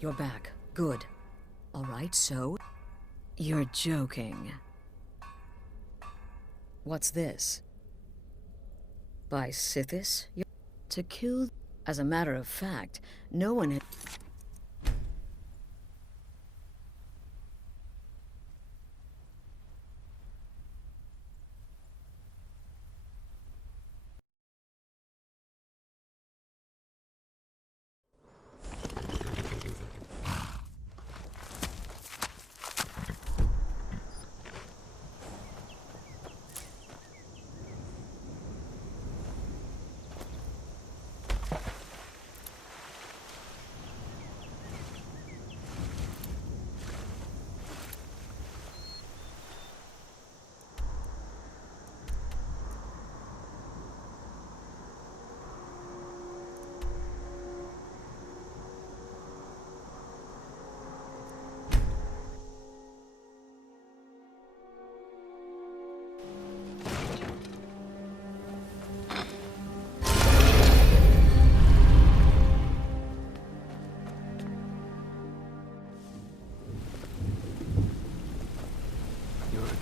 you're back. Good. Alright, so... You're joking. What's this? By Sithis? To kill... As a matter of fact, no one had...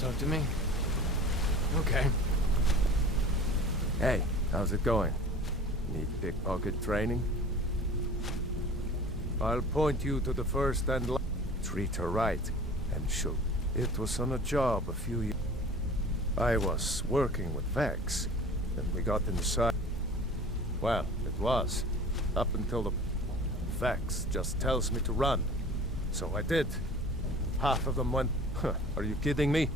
Talk to me? Okay. Hey, how's it going? Need pickpocket training? I'll point you to the first and last. Treat her right, and shoot. It was on a job a few years. I was working with Vex, and we got inside. Well, it was. Up until the... Vex just tells me to run. So I did. Half of them went... Huh, are you kidding me?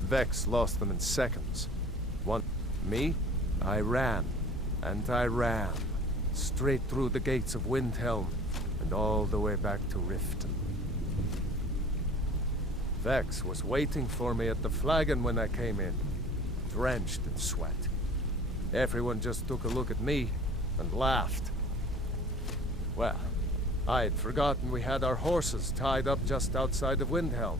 Vex lost them in seconds. Me? I ran. And I ran. Straight through the gates of Windhelm, and all the way back to Riften. Vex was waiting for me at the flagon when I came in, drenched in sweat. Everyone just took a look at me and laughed. Well, I'd forgotten we had our horses tied up just outside of Windhelm.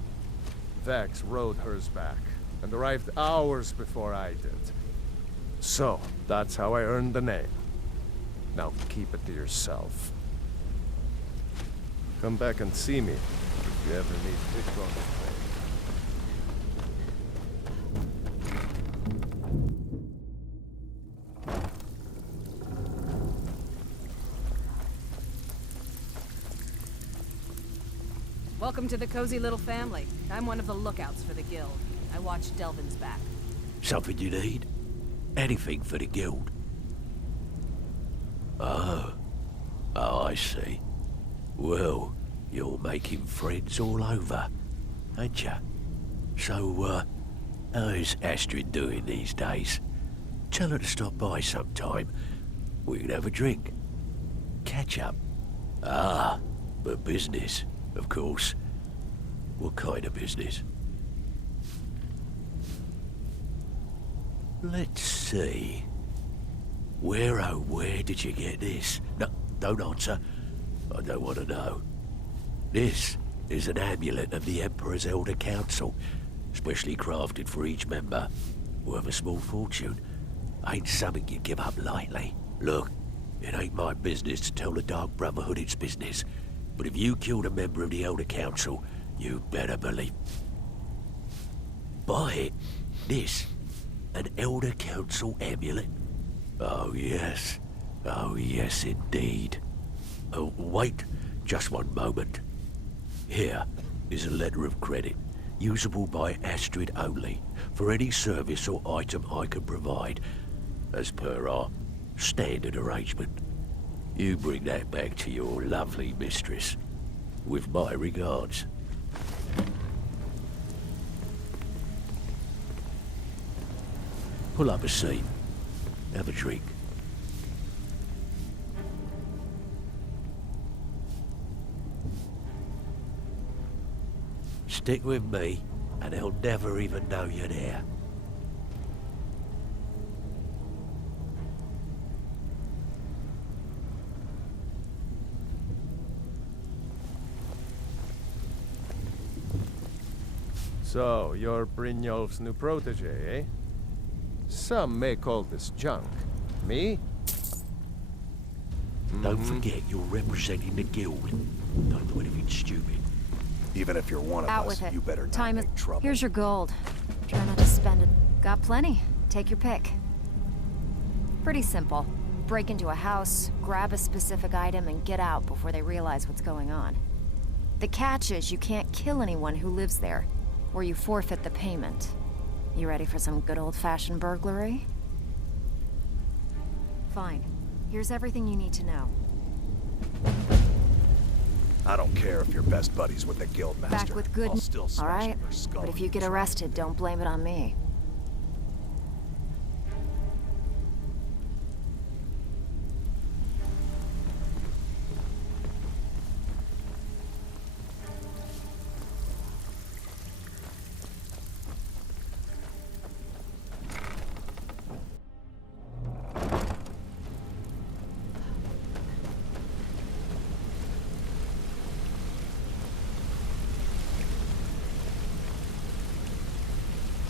Vex rode hers back, and arrived hours before I did. So, that's how I earned the name. Now keep it to yourself. Come back and see me, if you ever need pickpocket Welcome to the cozy little family. I'm one of the lookouts for the guild. I watch Delvin's back. Something you need? Anything for the guild? Oh, I see. Well, you're making friends all over, ain't ya? So, how's Astrid doing these days? Tell her to stop by sometime. We can have a drink. Catch up. Ah, but business, of course. What kind of business? Let's see. Where, oh, where did you get this? No, don't answer. I don't want to know. This is an amulet of the Emperor's Elder Council, specially crafted for each member, worth a small fortune. Ain't something you give up lightly. Look, it ain't my business to tell the Dark Brotherhood its business, but if you killed a member of the Elder Council, you better believe. Buy it. This. An Elder Council amulet. Oh yes. Oh yes indeed. Oh, wait. Just one moment. Here is a letter of credit, usable by Astrid only, for any service or item I can provide, as per our standard arrangement. You bring that back to your lovely mistress, with my regards. Pull up a seat. Have a drink. Stick with me, and they'll never even know you're there. So, you're Brynjolf's new protege, eh? Some may call this junk. Me? Don't forget you're representing the guild. Don't do anything stupid. Even if you're one of Out us, with it. you better not Time is. make trouble. Here's your gold. Try not to spend it. Got plenty. Take your pick. Pretty simple. Break into a house, grab a specific item, and get out before they realize what's going on. The catch is you can't kill anyone who lives there, or you forfeit the payment. You ready for some good old-fashioned burglary? Fine. Here's everything you need to know. I don't care if you're best buddies with the guildmaster. Back with good. I'll still All smash right. your skull But if if you get try. arrested, don't blame it on me.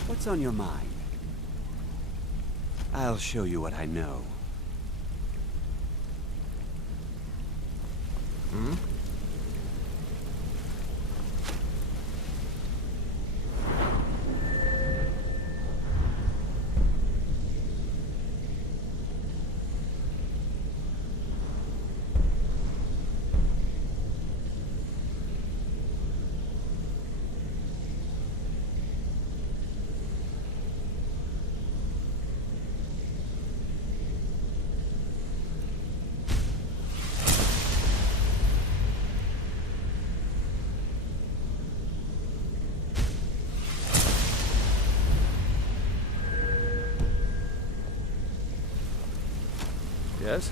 What's on your mind? I'll show you what I know. Yes?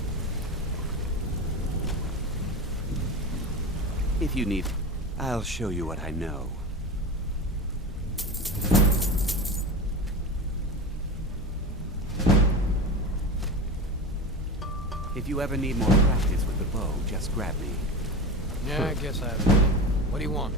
If you need, I'll show you what I know. If you ever need more practice with the bow, just grab me. Yeah, I guess I have. What do you want?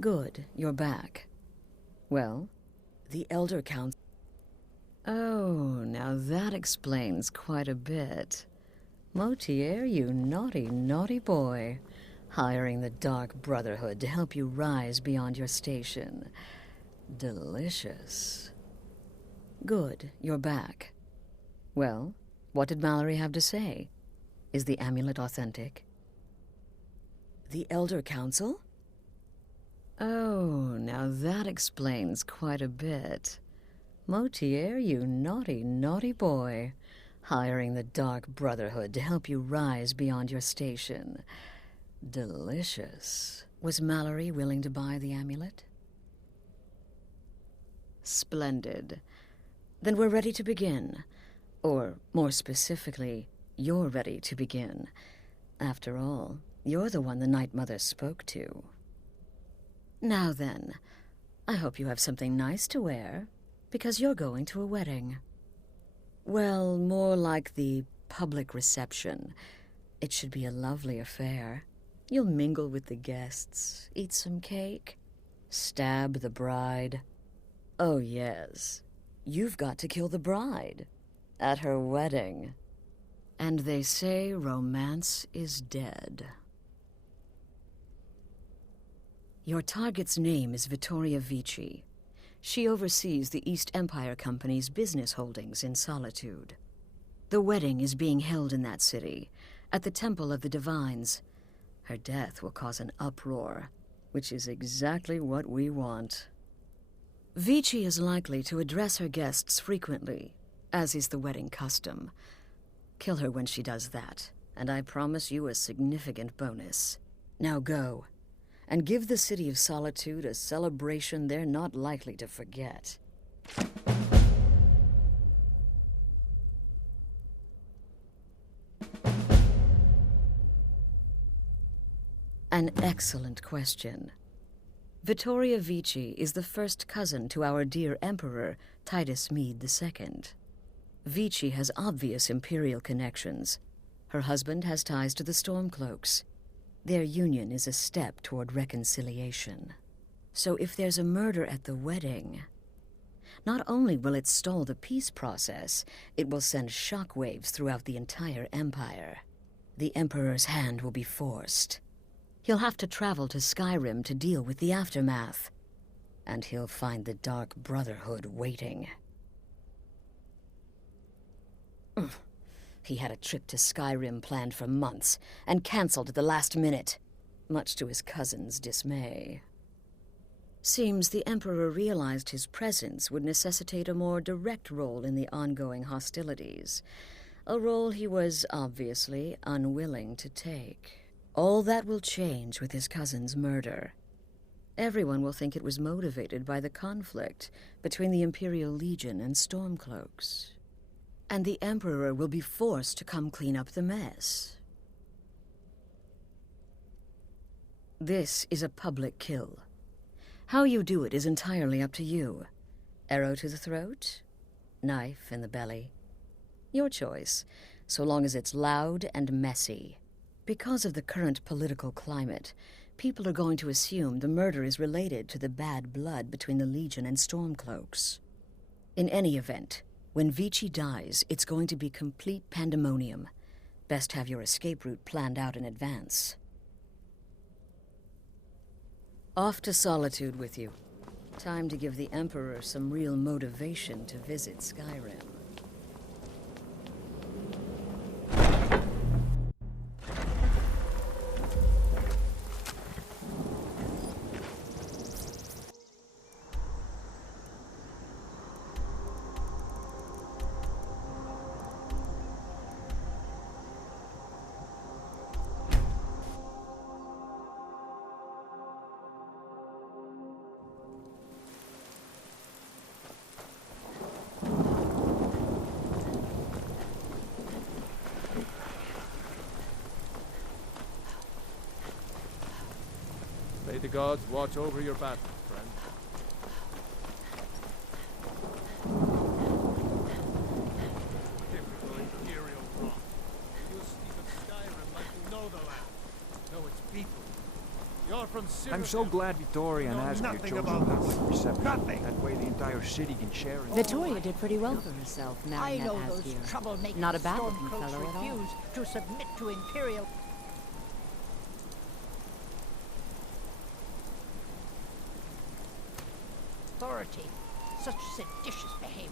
Good, you're back. Well, the Elder Council... Oh, now that explains quite a bit. Motier, you naughty, naughty boy. Hiring the Dark Brotherhood to help you rise beyond your station. Delicious. Good, you're back. Well, what did Mallory have to say? Is the amulet authentic? The Elder Council? Oh, now that explains quite a bit. Motier, you naughty, naughty boy. Hiring the Dark Brotherhood to help you rise beyond your station. Delicious. Was Mallory willing to buy the amulet? Splendid. Then we're ready to begin. Or, more specifically, you're ready to begin. After all, you're the one the Night Mother spoke to. Now then, I hope you have something nice to wear, because you're going to a wedding. Well, more like the public reception. It should be a lovely affair. You'll mingle with the guests, eat some cake, stab the bride. Oh yes, you've got to kill the bride at her wedding. And they say romance is dead. Your target's name is Vittoria Vici. She oversees the East Empire Company's business holdings in Solitude. The wedding is being held in that city, at the Temple of the Divines. Her death will cause an uproar, which is exactly what we want. Vici is likely to address her guests frequently, as is the wedding custom. Kill her when she does that, and I promise you a significant bonus. Now go, and give the City of Solitude a celebration they're not likely to forget. An excellent question. Vittoria Vici is the first cousin to our dear Emperor, Titus Mede II. Vici has obvious imperial connections. Her husband has ties to the Stormcloaks. Their union is a step toward reconciliation. So if there's a murder at the wedding, not only will it stall the peace process, it will send shockwaves throughout the entire Empire. The Emperor's hand will be forced. He'll have to travel to Skyrim to deal with the aftermath. And he'll find the Dark Brotherhood waiting. He had a trip to Skyrim planned for months, and cancelled at the last minute, much to his cousin's dismay. Seems the Emperor realized his presence would necessitate a more direct role in the ongoing hostilities, a role he was obviously unwilling to take. All that will change with his cousin's murder. Everyone will think it was motivated by the conflict between the Imperial Legion and Stormcloaks. And the Emperor will be forced to come clean up the mess. This is a public kill. How you do it is entirely up to you. Arrow to the throat? Knife in the belly? Your choice, so long as it's loud and messy. Because of the current political climate, people are going to assume the murder is related to the bad blood between the Legion and Stormcloaks. In any event, when Vici dies, it's going to be complete pandemonium. Best have your escape route planned out in advance. Off to Solitude with you. Time to give the Emperor some real motivation to visit Skyrim. May the gods watch over your battle, friend. Typical Imperial rot. You speak of Skyrim like you know the land. No, it's people. You're from Syria. I'm so glad Vittoria and Asger chose a public reception. That way the entire city can share it. Vittoria did pretty well for herself, marrying I know that those Asgear. troublemakers Not a bad looking Stormcloaks fellow at all. refuse to submit to Imperial authority. Such seditious behavior.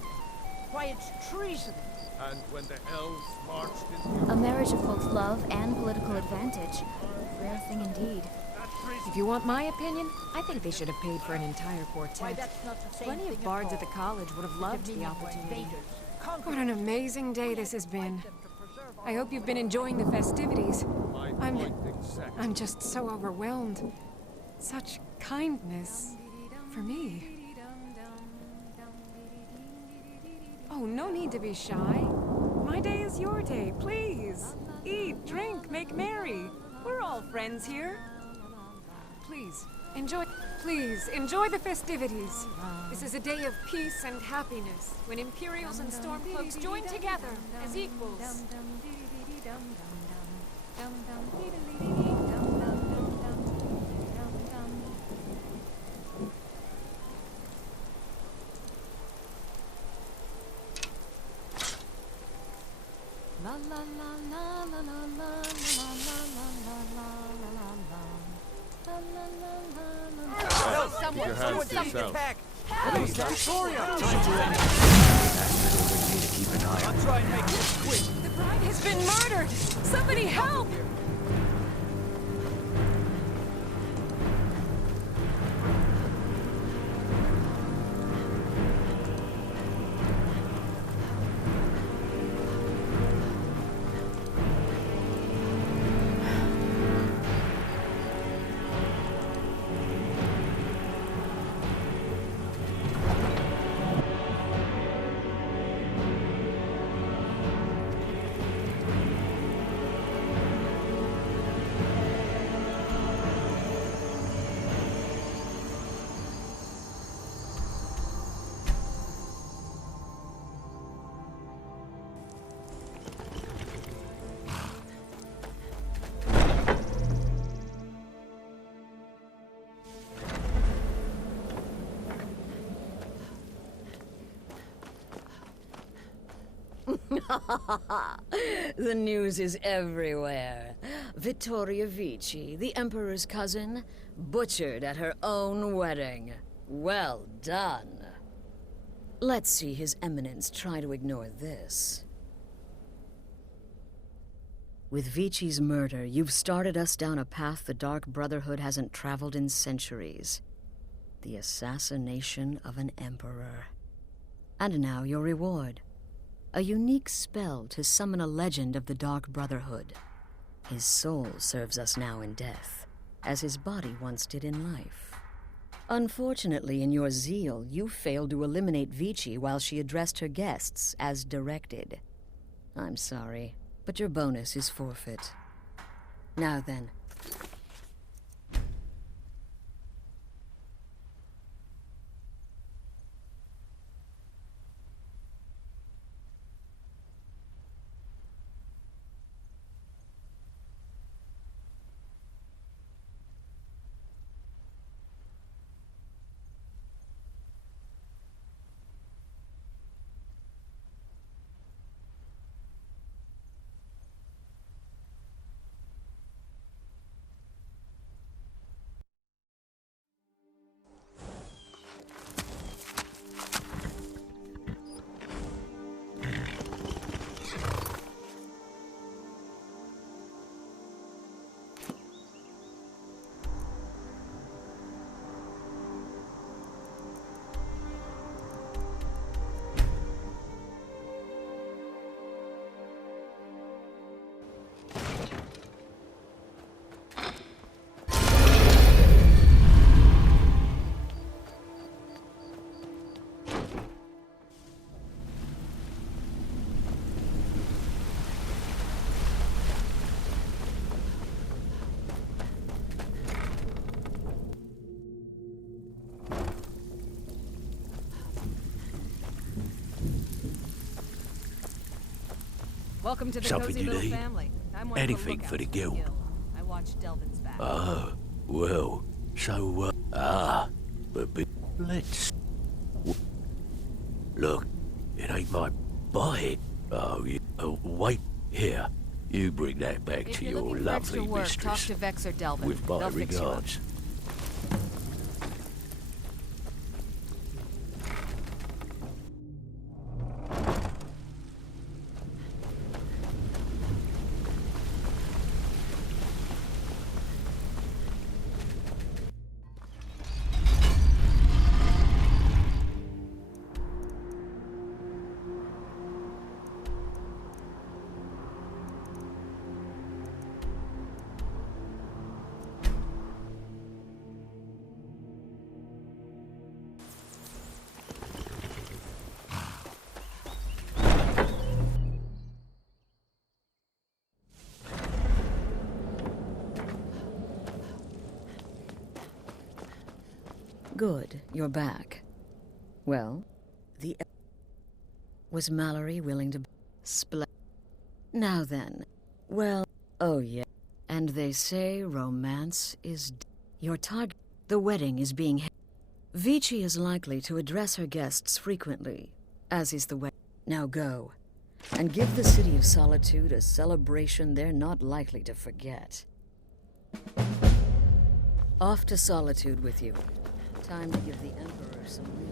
Why, it's treason. And when the elves marched into A marriage of both love and political advantage. Rare thing indeed. If you want my opinion, I think they should have paid for an entire Why, quartet. that's not the same Plenty thing of bards at the all. college would have loved the Dominion were opportunity. invaders, What conquerors. an amazing day this has been. Them to preserve our I hope you've been enjoying the festivities. my I'm- point exactly. I'm just so overwhelmed. Such kindness for me. Oh, no need to be shy. My day is your day, please. Eat, drink, make merry. We're all friends here. Please, enjoy the festivities. This is a day of peace and happiness, when Imperials and Stormcloaks join together as equals. La la la la la la la la Keep your hands to yourself. I'll try and make this quick. The bride has been murdered! Somebody help! The news is everywhere. Vittoria Vici, the Emperor's cousin, butchered at her own wedding. Well done. Let's see His Eminence try to ignore this. With Vici's murder, you've started us down a path the Dark Brotherhood hasn't traveled in centuries. The assassination of an emperor. And now your reward. A unique spell to summon a legend of the Dark Brotherhood. His soul serves us now in death, as his body once did in life. Unfortunately, in your zeal, you failed to eliminate Vici while she addressed her guests as directed. I'm sorry, but your bonus is forfeit. Now then. Welcome to the Something cozy you little need? family. I'm one Anything of the for the lookouts guild? I watch Delvin's back. Oh, well, so, but let's... Look, it ain't my bite. Oh, wait, here. You bring that back If to you're your looking for extra lovely work, mistress. talk to Vex or Delvin. With my They'll fix you up. regards. Good, you're back. Well, was Mallory willing to split? Now then, well, oh yeah. And they say romance is your target. The wedding is being Vici is likely to address her guests frequently, as is the wedding. Now go, and give the City of Solitude a celebration they're not likely to forget. Off to Solitude with you. Time to give the Emperor some real...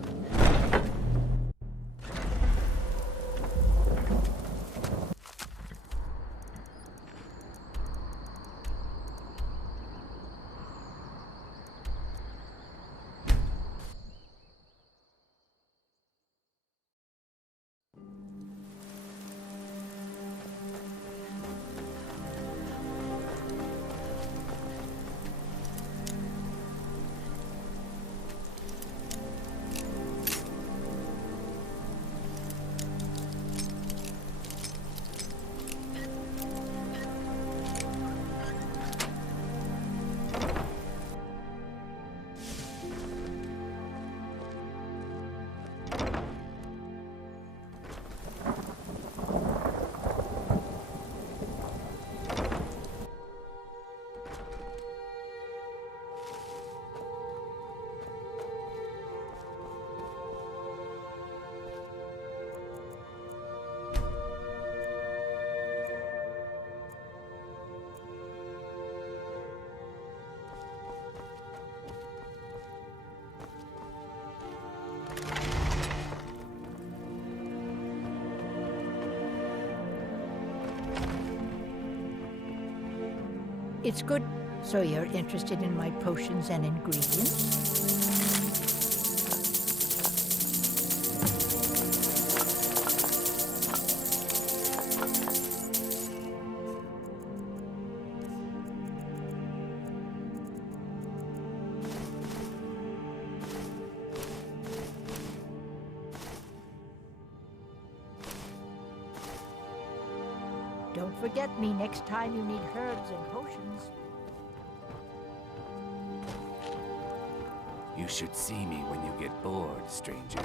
It's good. So you're interested in my potions and ingredients? Don't forget me next time you need herbs and potions. You should see me when you get bored, stranger.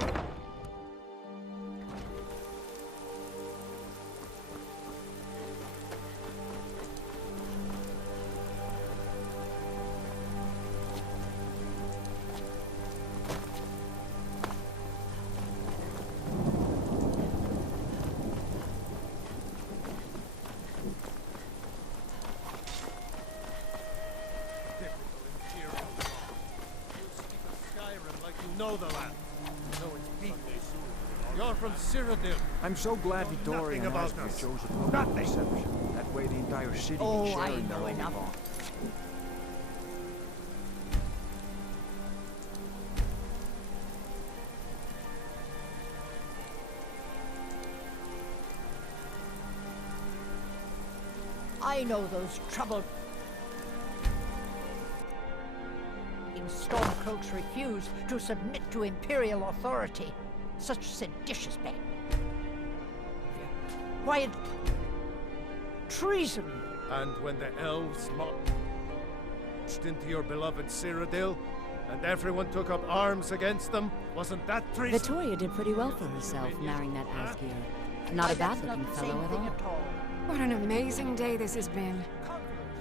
Know the land. Know its people. You're from Cyrodiil. I'm so glad Vittoria and Asger chose a public reception. That way the entire city can share in their own bond. I know those troubled Stormcloaks refuse to submit to Imperial authority. Such seditious behavior. Why, treason! And when the elves marched into your beloved Cyrodiil, and everyone took up arms against them, wasn't that treason? Vittoria did pretty well for herself, marrying that Asgeir. Not a bad-looking fellow at all. What an amazing day this has been.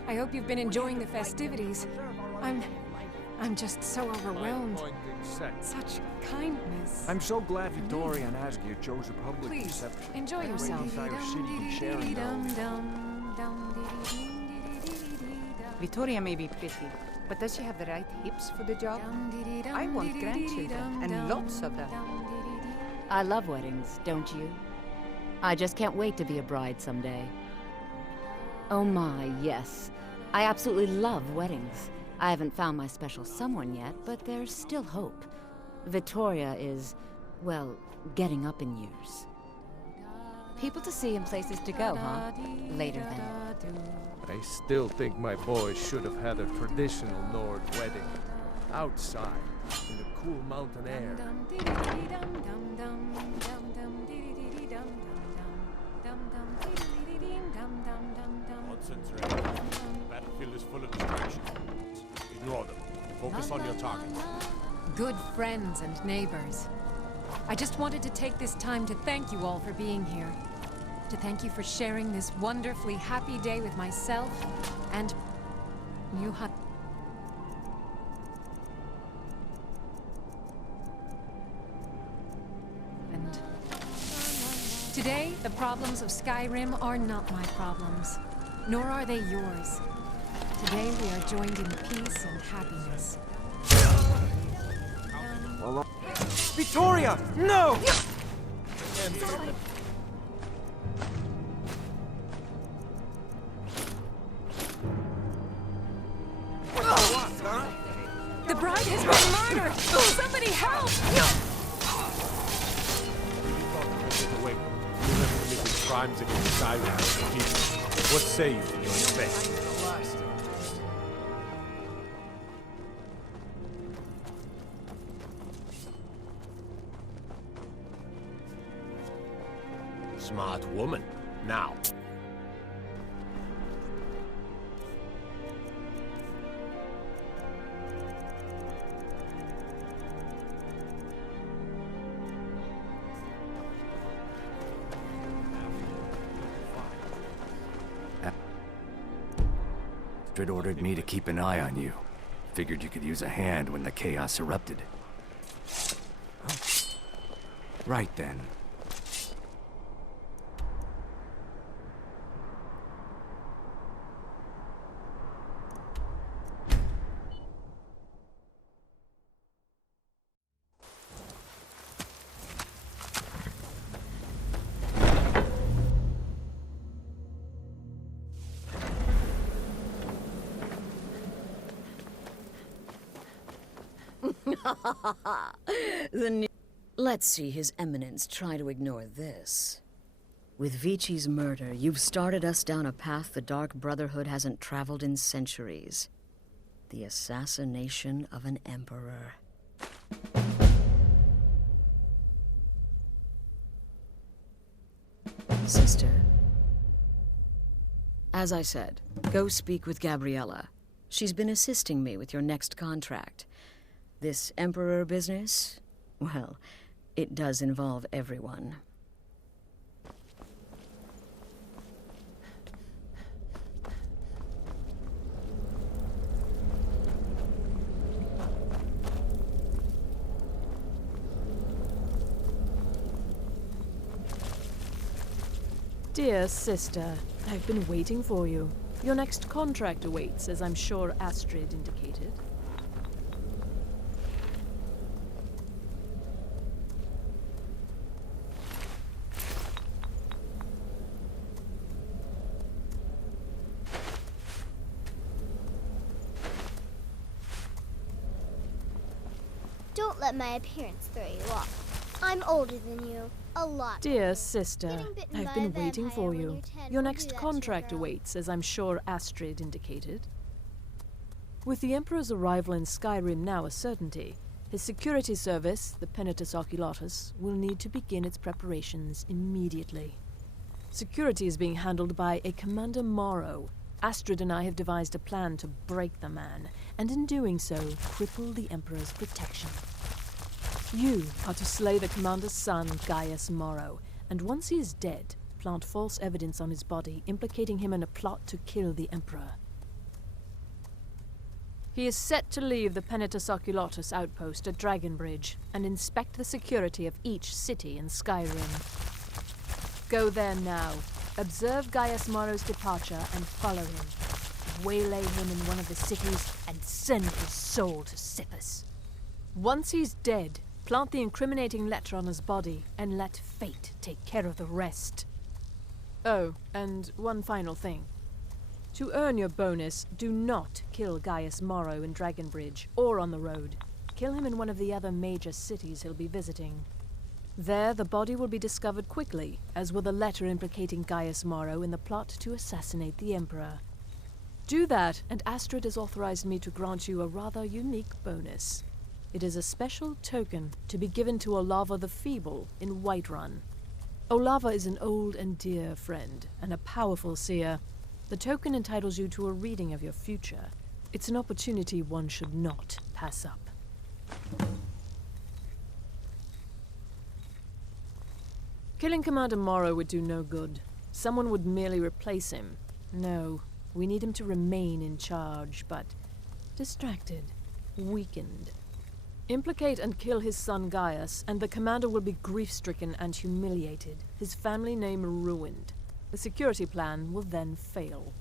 I hope you've been enjoying the festivities. I'm just so overwhelmed. Such kindness. I'm so glad Vittoria and Asger chose a public Please, reception. enjoy That way yourself. the entire city can share in their own Vittoria may be pretty, but does she have the right hips for the job? I want grandchildren, and lots of them. I love weddings, don't you? I just can't wait to be a bride someday. Oh my, yes. I absolutely love weddings. I haven't found my special someone yet, but there's still hope. Vittoria is, well, getting up in years. People to see and places to go, huh? Later then. I still think my boy should have had a traditional Nord wedding. Outside, in the cool mountain air. Nonsense, Ray. The battlefield is full of distractions. Ignore them. Focus on your target. Good friends and neighbors. I just wanted to take this time to thank you all for being here. To thank you for sharing this wonderfully happy day with myself and you. Today, the problems of Skyrim are not my problems, nor are they yours. Today, we are joined in peace and happiness. Well, Vittoria! No! The bride has been murdered! Somebody help! Wait, you have committed crimes against Skyrim people. What say you in your defense? Smart woman. Now. Astrid ordered me to keep an eye on you. Figured you could use a hand when the chaos erupted. Right then. Let's see His Eminence try to ignore this. With Vici's murder, you've started us down a path the Dark Brotherhood hasn't traveled in centuries. The assassination of an emperor. Sister, as I said, go speak with Gabriella. She's been assisting me with your next contract. This emperor business, well, it does involve everyone. Dear sister, I've been waiting for you. Your next contract awaits, as I'm sure Astrid indicated. Don't let my appearance throw you off. I'm older than you. A lot. Dear sister, bitten I've by a been waiting vampire for when you. you're 10 Your will next do that to a contract girl. awaits, as I'm sure Astrid indicated. With the Emperor's arrival in Skyrim now a certainty, his security service, the Penitus Oculatus, will need to begin its preparations immediately. Security is being handled by a Commander Maro. Astrid and I have devised a plan to break the man, and in doing so, cripple the Emperor's protection. You are to slay the Commander's son, Gaius Maro, and once he is dead, plant false evidence on his body, implicating him in a plot to kill the Emperor. He is set to leave the Penitus Oculatus outpost at Dragonbridge and inspect the security of each city in Skyrim. Go there now, observe Gaius Maro's departure and follow him. Waylay him in one of the cities and send his soul to Sippus. Once he's dead, plant the incriminating letter on his body and let fate take care of the rest. Oh, and one final thing. To earn your bonus, do not kill Gaius Maro in Dragonbridge or on the road. Kill him in one of the other major cities he'll be visiting. There, the body will be discovered quickly, as will the letter implicating Gaius Maro in the plot to assassinate the Emperor. Do that, and Astrid has authorized me to grant you a rather unique bonus. It is a special token to be given to Olava the Feeble in Whiterun. Olava is an old and dear friend, and a powerful seer. The token entitles you to a reading of your future. It's an opportunity one should not pass up. Killing Commander Maro would do no good. Someone would merely replace him. No, we need him to remain in charge, but distracted, weakened. Implicate and kill his son Gaius, and the commander will be grief-stricken and humiliated, his family name ruined. The security plan will then fail.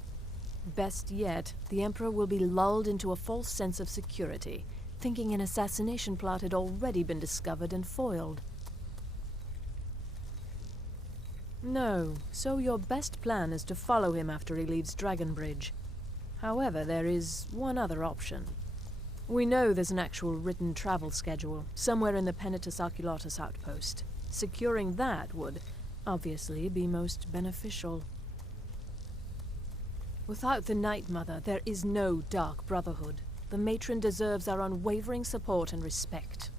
Best yet, the Emperor will be lulled into a false sense of security, thinking an assassination plot had already been discovered and foiled. No, so your best plan is to follow him after he leaves Dragonbridge. However, there is one other option. We know there's an actual written travel schedule, somewhere in the Penitus Oculatus outpost. Securing that would, obviously, be most beneficial. Without the Night Mother, there is no Dark Brotherhood. The matron deserves our unwavering support and respect.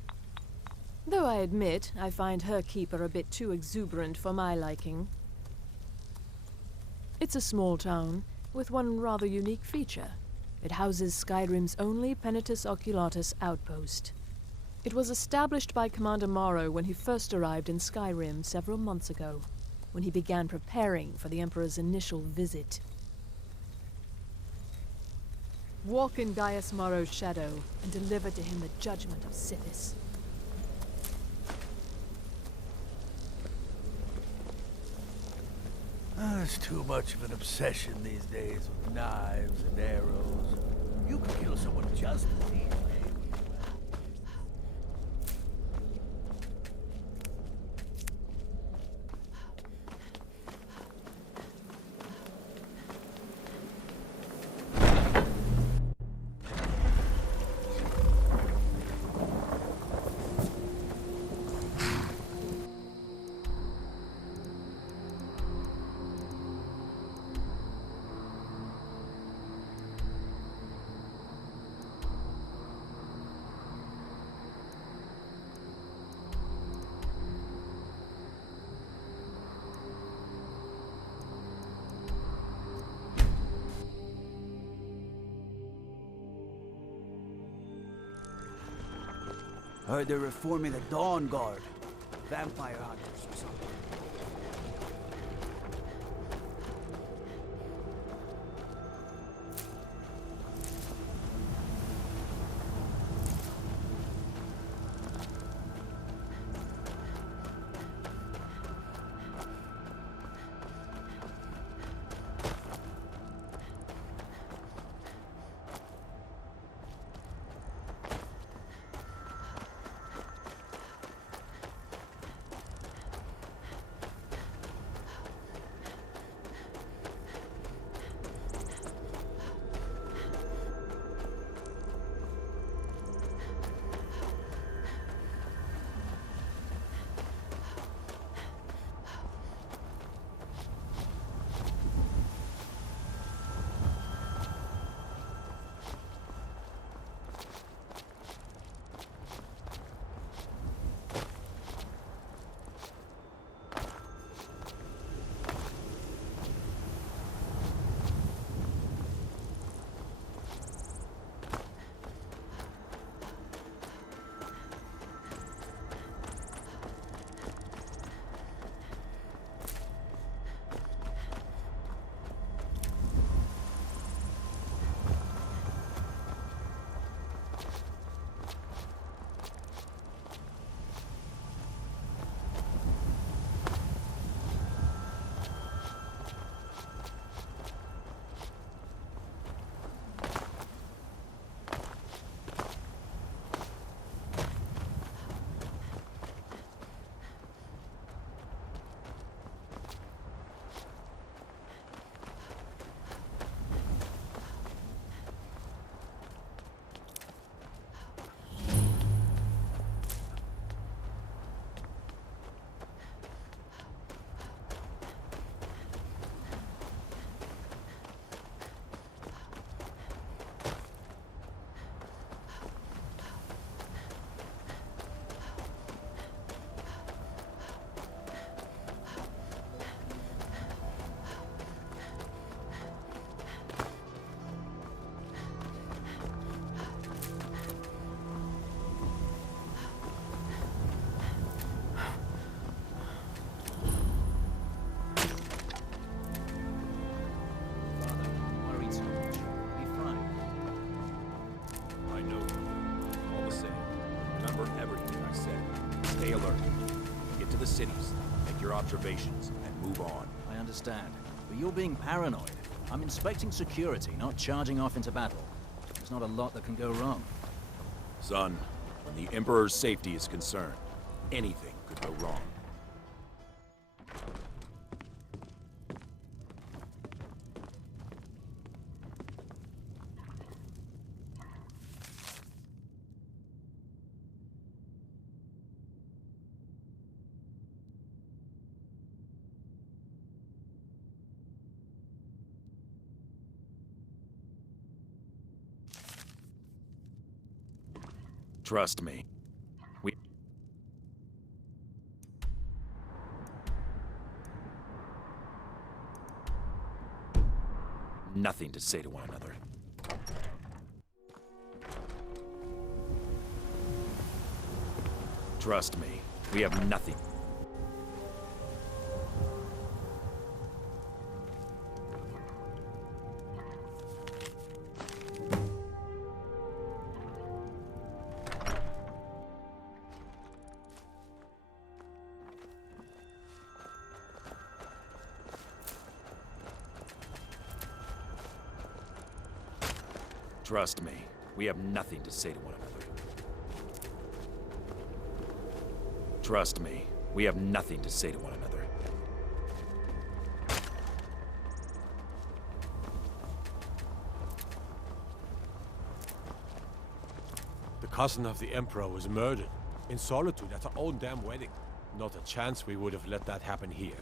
Though I admit, I find her keeper a bit too exuberant for my liking. It's a small town, with one rather unique feature. It houses Skyrim's only Penitus Oculatus outpost. It was established by Commander Maro when he first arrived in Skyrim several months ago, when he began preparing for the Emperor's initial visit. Walk in Gaius Maro's shadow and deliver to him the judgment of Sippus. There's too much of an obsession these days with knives and arrows. You can kill someone just as easily. Heard they're reforming the Dawn Guard. Vampire hunters or something. Cities, make your observations, and move on. I understand, but you're being paranoid. I'm inspecting security, not charging off into battle. There's not a lot that can go wrong. Son, when the Emperor's safety is concerned, anything could go wrong. Trust me. Nothing to say to one another. Trust me, we have nothing. Trust me, we have nothing to say to one another. Trust me, we have nothing to say to one another. The cousin of the Emperor was murdered in solitude at her own damn wedding. Not a chance we would have let that happen here.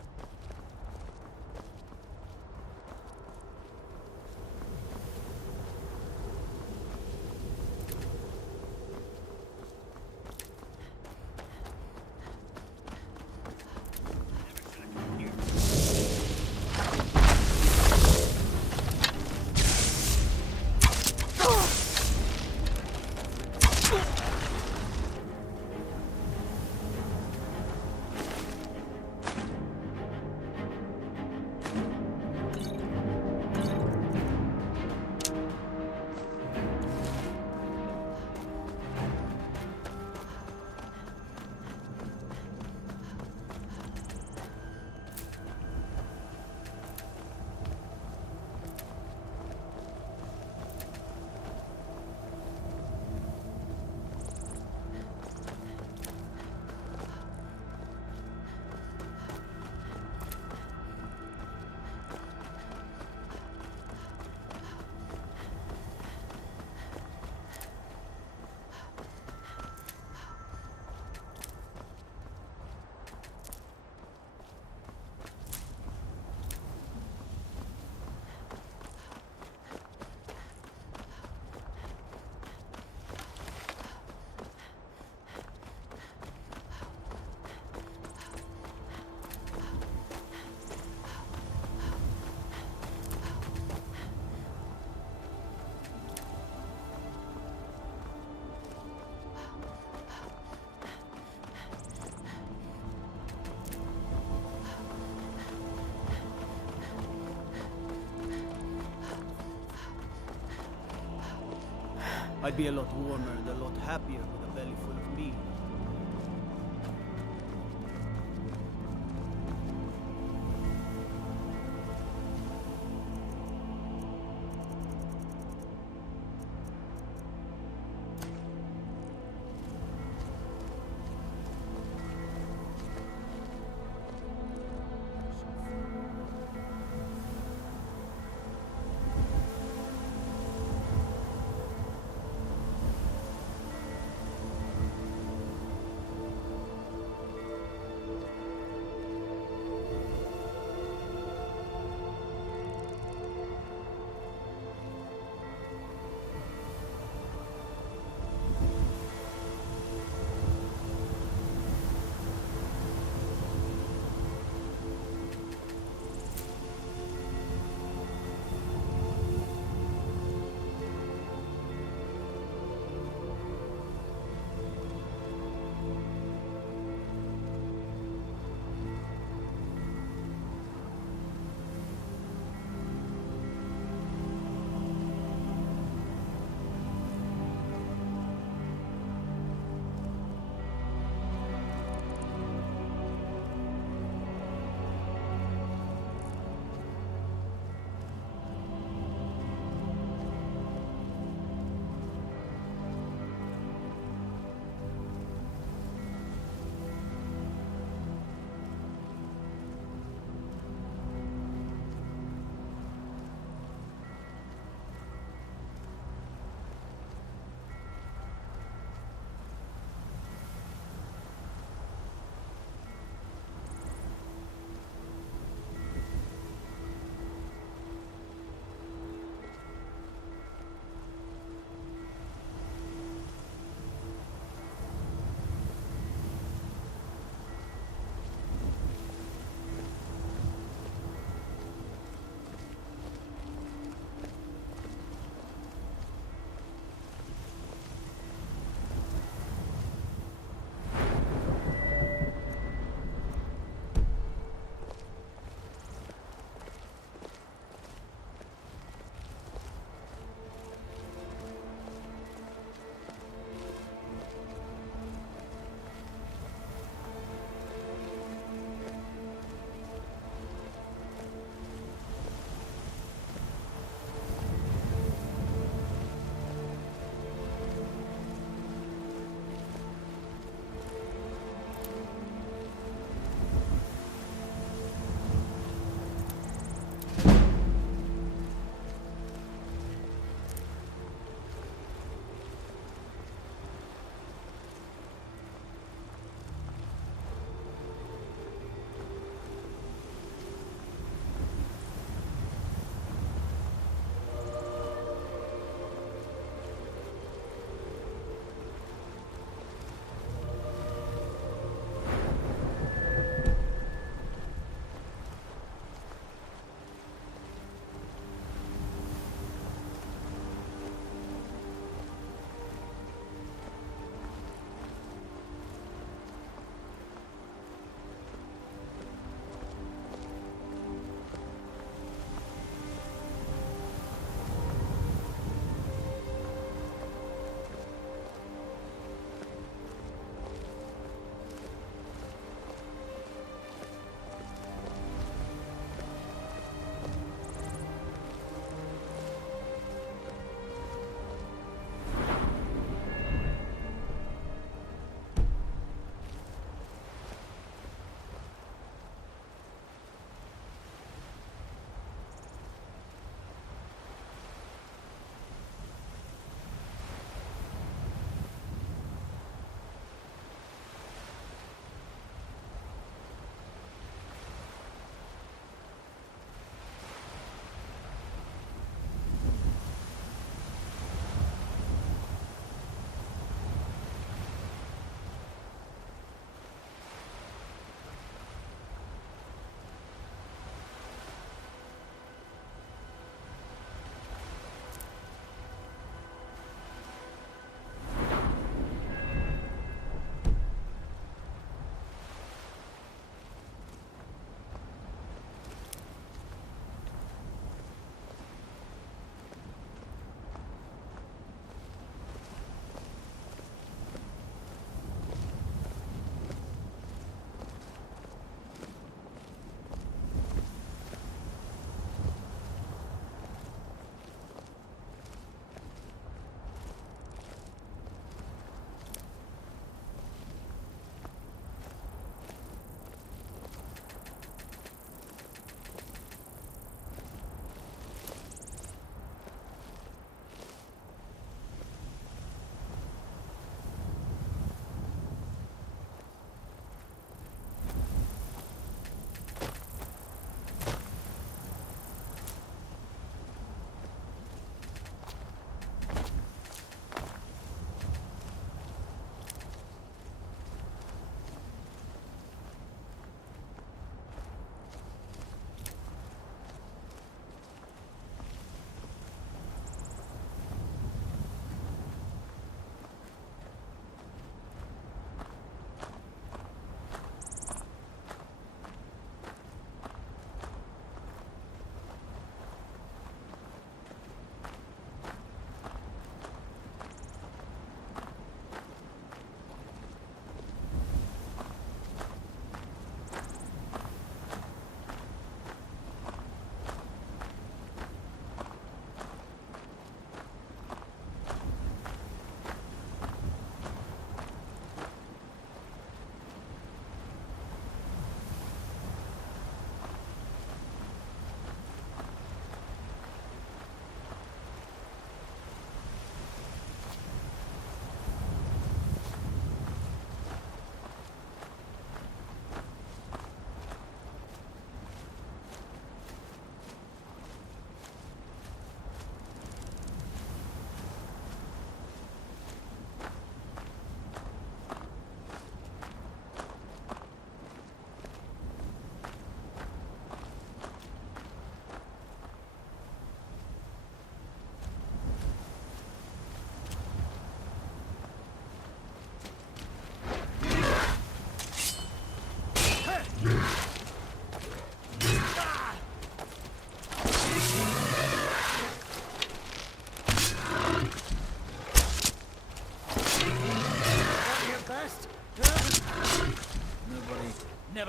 I'd be a lot warmer and a lot happier with a belly full of meat.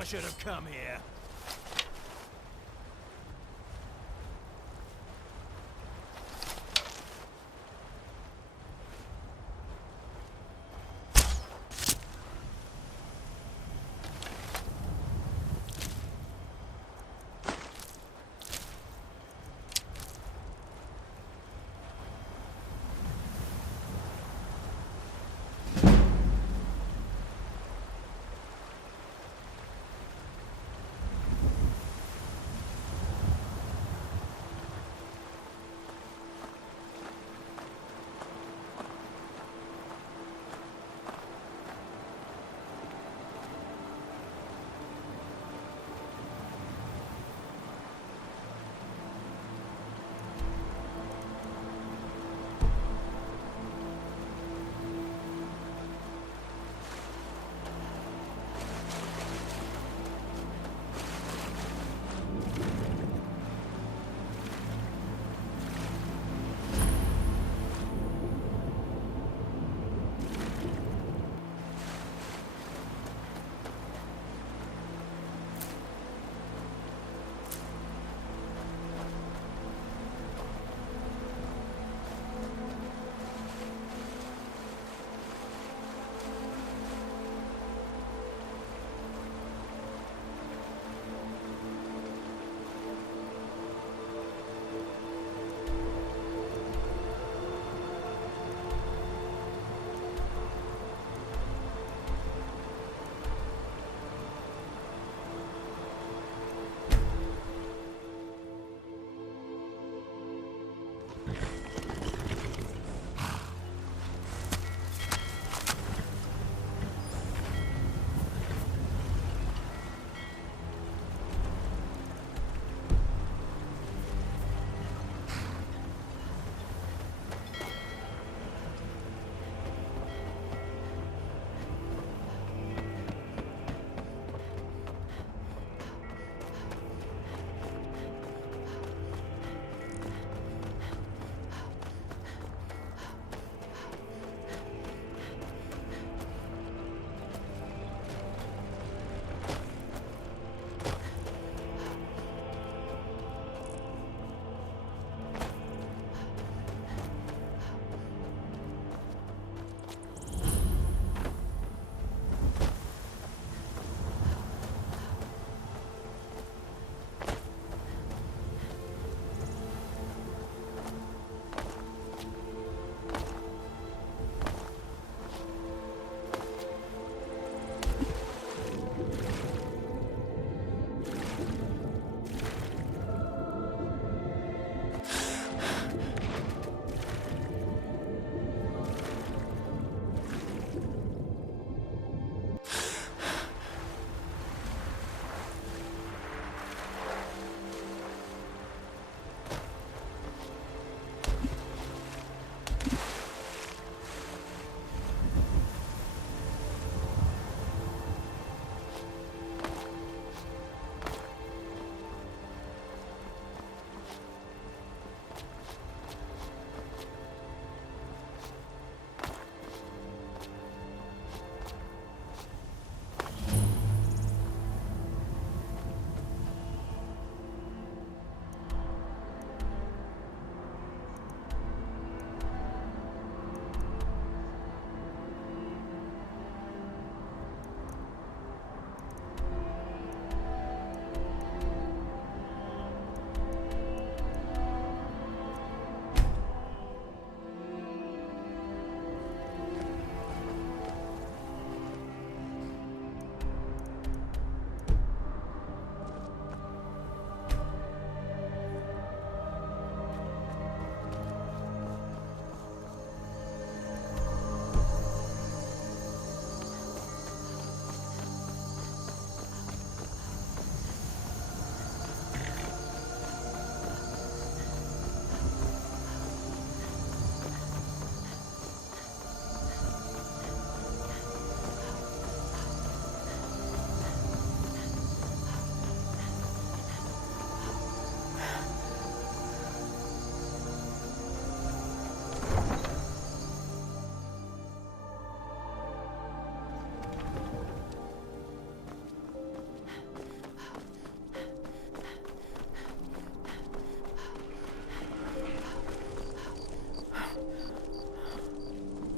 never should have come here.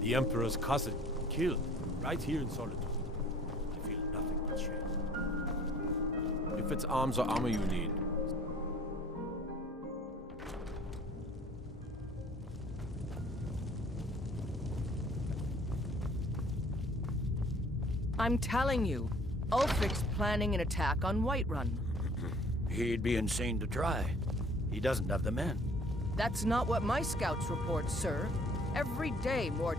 The Emperor's cousin, killed, right here in Solitude. I feel nothing but shame. If it's arms or armor you need, I'm telling you, Ulfric's planning an attack on Whiterun. He'd be insane to try. He doesn't have the men. That's not what my scouts report, sir. Every day more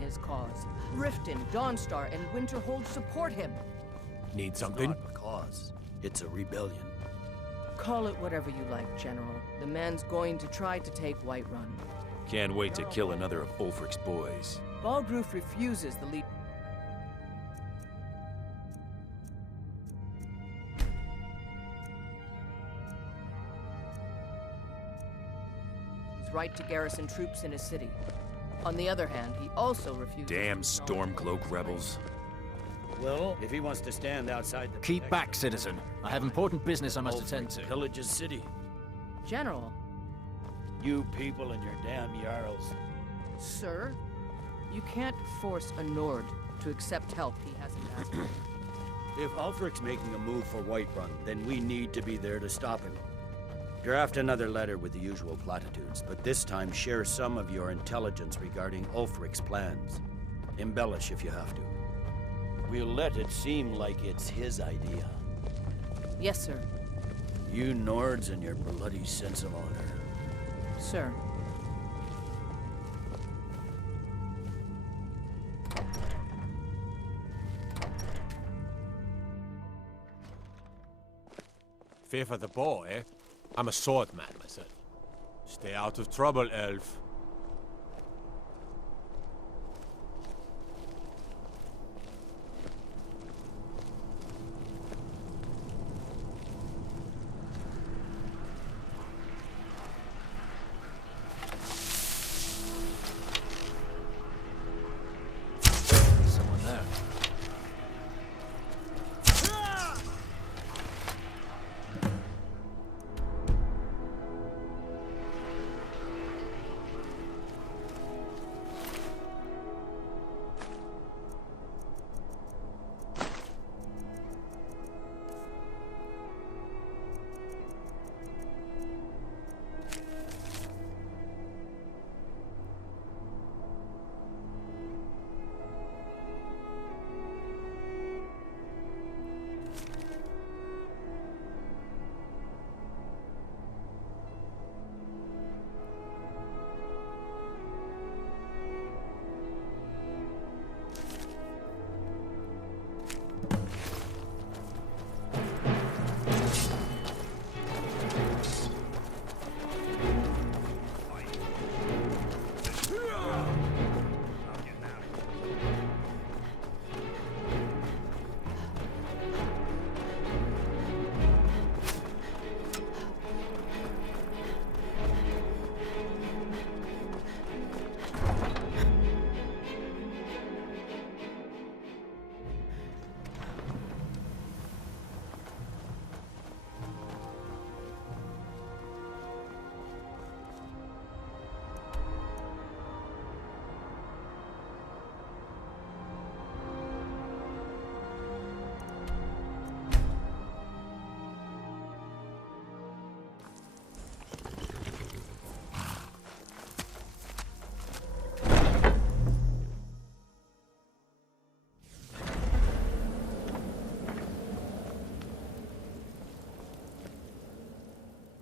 his cause. Riften, Dawnstar, and Winterhold support him. need something? It's not a cause. It's a rebellion. Call it whatever you like, General. The man's going to try to take Whiterun. Can't wait to kill another of Ulfric's boys. Balgruf refuses the lead. He's right to garrison troops in his city. On the other hand, he also refuses... Damn Stormcloak rebels. Well, if he wants to stand outside the... Keep back, citizen. I have important business I must attend to. Pillage's city. General. You people and your damn Jarls. Sir, you can't force a Nord to accept help he hasn't asked for. If Ulfric's making a move for Whiterun, then we need to be there to stop him. Draft another letter with the usual platitudes, but this time share some of your intelligence regarding Ulfric's plans. Embellish if you have to. We'll let it seem like it's his idea. Yes, sir. You Nords and your bloody sense of honor. Sir. Fear for the bow, eh? I'm a sword man myself. Stay out of trouble, elf. Someone there.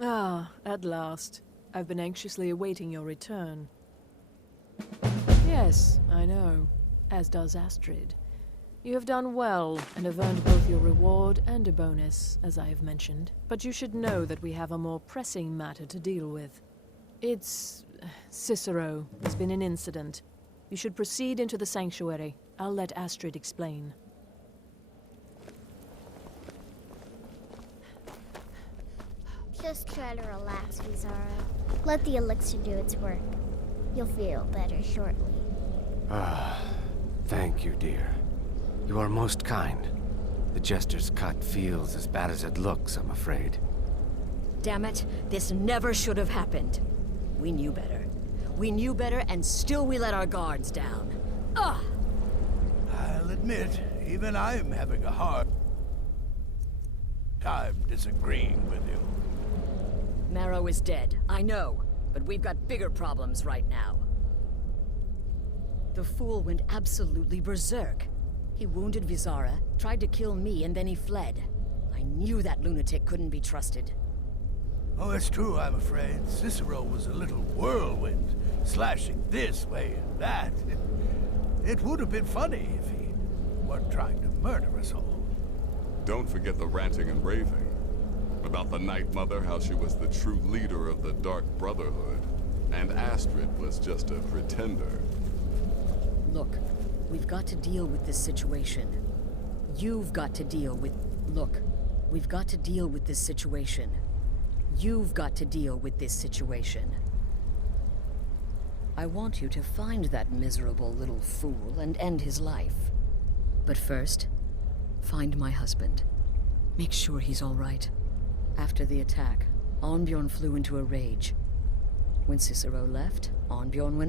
Ah, at last. I've been anxiously awaiting your return. Yes, I know. As does Astrid. You have done well, and have earned both your reward and a bonus, as I have mentioned. But you should know that we have a more pressing matter to deal with. It's... Cicero. There's been an incident. You should proceed into the sanctuary. I'll let Astrid explain. Just try to relax, Vizaro. Let the elixir do its work. You'll feel better shortly. Ah, thank you, dear. You are most kind. The Jester's cut feels as bad as it looks, I'm afraid. Damn it, this never should have happened. We knew better. We knew better, and still we let our guards down. Ugh! I'll admit, even I'm having a hard time disagreeing with you. Maro is dead, I know, but we've got bigger problems right now. The fool went absolutely berserk. He wounded Vizara, tried to kill me, and then he fled. I knew that lunatic couldn't be trusted. Oh, it's true, I'm afraid. Cicero was a little whirlwind, slashing this way and that. It would have been funny if he weren't trying to murder us all. Don't forget the ranting and raving. About the Night Mother, how she was the true leader of the Dark Brotherhood, and Astrid was just a pretender. Look, we've got to deal with this situation. You've got to deal with... Look, we've got to deal with this situation. You've got to deal with this situation. I want you to find that miserable little fool and end his life. But first, find my husband. Make sure he's all right. After the attack, Arnbjorn flew into a rage. When Cicero left, Arnbjorn went